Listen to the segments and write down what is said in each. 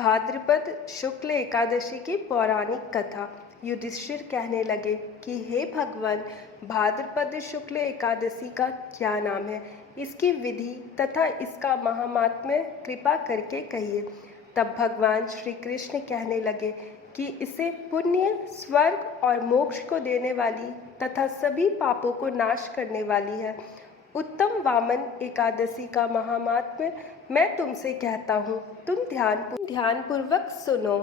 भाद्रपद शुक्ल एकादशी की पौराणिक कथा। युधिष्ठिर कहने लगे कि हे भगवान, भाद्रपद शुक्ल एकादशी का क्या नाम है, इसकी विधि तथा इसका महात्म्य कृपा करके कहिए। तब भगवान श्री कृष्ण कहने लगे कि इसे पुण्य, स्वर्ग और मोक्ष को देने वाली तथा सभी पापों को नाश करने वाली है। उत्तम वामन एकादशी का महात्म्य मैं तुमसे कहता हूँ, तुम ध्यानपूर्वक सुनो।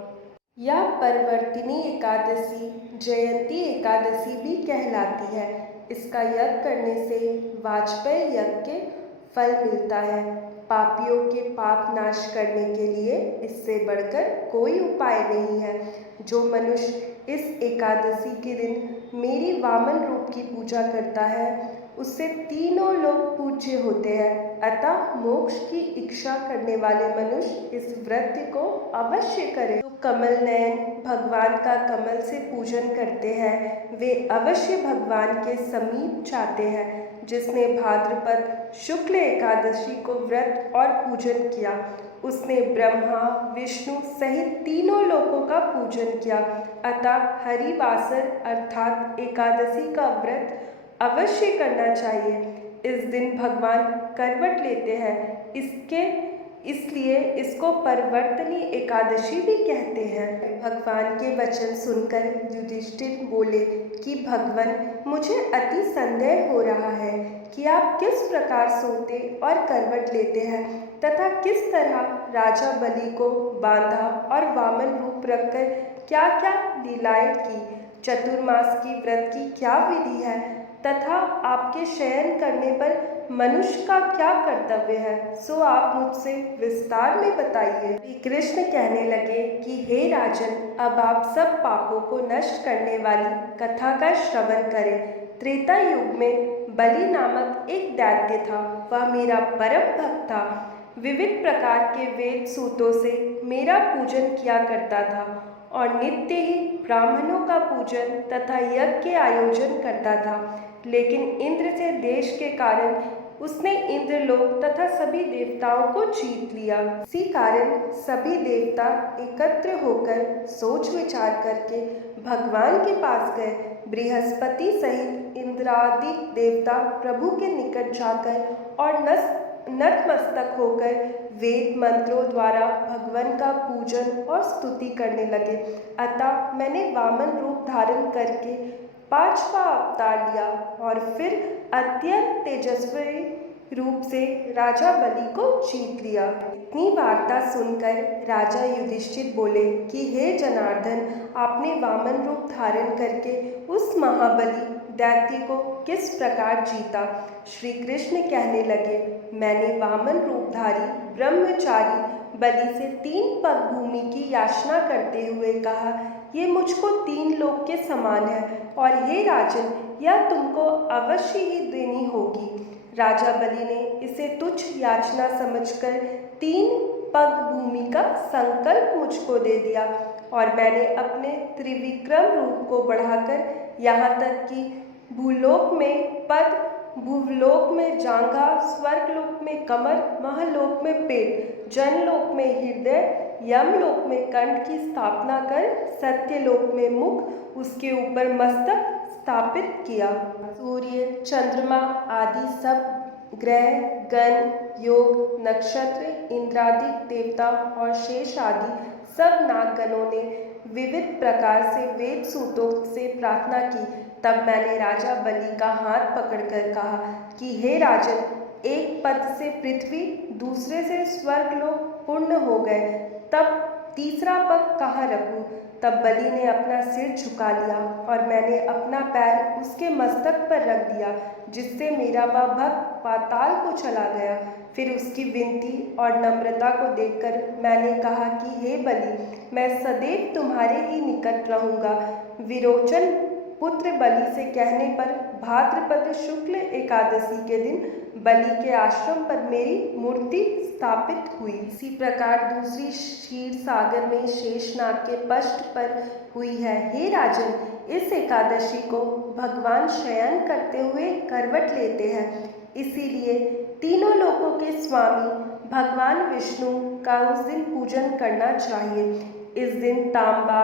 यह परवर्तिनी एकादशी जयंती एकादशी भी कहलाती है। इसका यज्ञ करने से वाजपेय यज्ञ के फल मिलता है। पापियों के पाप नाश करने के लिए इससे बढ़कर कोई उपाय नहीं है। जो मनुष्य इस एकादशी के दिन मेरी वामन रूप की पूजा करता है, उससे तीनों लोग पूज्य होते हैं। अतः मोक्ष की इच्छा करने वाले मनुष्य इस व्रत को अवश्य करें। जो कमल नयन भगवान का कमल से पूजन करते हैं, वे अवश्य भगवान के समीप जाते हैं। जिसने भाद्रपद शुक्ल एकादशी को व्रत और पूजन किया, उसने ब्रह्मा विष्णु सहित तीनों लोकों का पूजन किया। अतः हरिवासर अर्थात एकादशी का व्रत अवश्य करना चाहिए। इस दिन भगवान करवट लेते हैं, इसलिए इसको परवर्तनी एकादशी भी कहते हैं। भगवान के वचन सुनकर युधिष्ठिर बोले कि भगवान, मुझे अति संदेह हो रहा है कि आप किस प्रकार सोते और करवट लेते हैं तथा किस तरह राजा बलि को बांधा और वामन रूप रखकर क्या क्या लीलाएं की। चतुर्मास की व्रत की क्या विधि है तथा आपके शयन करने पर मनुष्य का क्या कर्तव्य है, सो आप मुझसे विस्तार में बताइए। श्री कृष्ण कहने लगे कि हे राजन, अब आप सब पापों को नष्ट करने वाली कथा का श्रवण करें। त्रेता युग में बलि नामक एक दैत्य था। वह मेरा परम भक्त था। विविध प्रकार के वेद सूतों से मेरा पूजन किया करता था और नित्य ही ब्राह्मणों का पूजन तथा यज्ञ के आयोजन करता था। लेकिन इंद्र से देश के कारण उसने इंद्रलोक तथा सभी देवताओं को जीत लिया। इसी कारण सभी देवता एकत्र होकर सोच विचार करके भगवान के पास गए। बृहस्पति सहित इंद्रादि देवता प्रभु के निकट जाकर और नतमस्तक होकर वेद मंत्रों द्वारा भगवान का पूजन और स्तुति करने लगे। अतः मैंने वामन रूप धारण करके 5वां अवतार लिया और फिर अत्यंत तेजस्वी रूप से राजा बलि को जीत लिया। इतनी वार्ता सुनकर राजा युधिष्ठिर बोले कि हे जनार्दन, आपने वामन रूप धारण करके उस महाबली दैत्य को किस प्रकार जीता। श्री कृष्ण कहने लगे, मैंने वामन रूपधारी ब्रह्मचारी बलि से 3 पग भूमि की याचना करते हुए कहा, ये मुझको 3 लोक के समान है और हे राजन, यह तुमको अवश्य ही देनी होगी। राजा बलि ने इसे तुच्छ याचना समझकर 3 पग भूमि का संकल्प मुझको दे दिया और मैंने अपने त्रिविक्रम रूप को बढ़ाकर यहाँ तक कि भूलोक में पद, भूलोक में जांघा, स्वर्गलोक में कमर, महलोक में पेट, जनलोक में हृदय, यमलोक में कंठ की स्थापना कर सत्यलोक में मुख, उसके ऊपर मस्तक स्थापित किया। सूर्य, चंद्रमा आदि सब ग्रह, गण, योग, नक्षत्र, इंद्रादि देवता और शेष आदि सब नागगणों ने विविध प्रकार से वेद सूतों से प्रार्थना की। तब मैंने राजा बलि का हाथ पकड़कर कहा कि हे राजन, एक पद से पृथ्वी, दूसरे से स्वर्गलोक पूर्ण हो गए, तब तीसरा पग कहाँ रखूं। तब बलि ने अपना सिर झुका लिया और मैंने अपना पैर उसके मस्तक पर रख दिया, जिससे मेरा वह भक्त पाताल को चला गया। फिर उसकी विनती और नम्रता को देखकर मैंने कहा कि हे बलि, मैं सदैव तुम्हारे ही निकट रहूँगा। विरोचन पुत्र बलि से कहने पर भाद्रपद शुक्ल एकादशी के दिन बलि के आश्रम पर मेरी मूर्ति स्थापित हुई। इसी प्रकार दूसरी क्षीर सागर में शेषनाग के पृष्ठ पर हुई है। हे राजन, इस एकादशी को भगवान शयन करते हुए करवट लेते हैं, इसीलिए तीनों लोकों के स्वामी भगवान विष्णु का उस दिन पूजन करना चाहिए। इस दिन तांबा,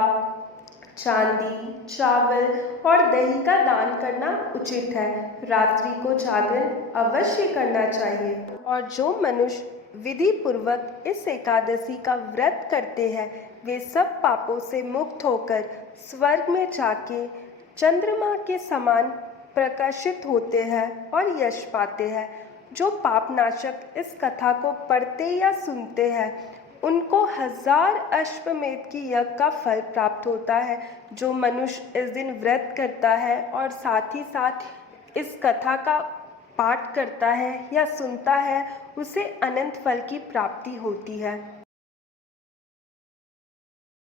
चांदी, चावल और दही का दान करना उचित है। रात्रि को जागरण अवश्य करना चाहिए और जो मनुष्य विधि पूर्वक इस एकादशी का व्रत करते हैं वे सब पापों से मुक्त होकर स्वर्ग में जाके चंद्रमा के समान प्रकाशित होते हैं और यश पाते हैं। जो पापनाशक इस कथा को पढ़ते या सुनते हैं उनको 1000 अश्वमेध की यज्ञ का फल प्राप्त होता है। जो मनुष्य इस दिन व्रत करता है और साथ ही साथ इस कथा का पाठ करता है या सुनता है उसे अनंत फल की प्राप्ति होती है।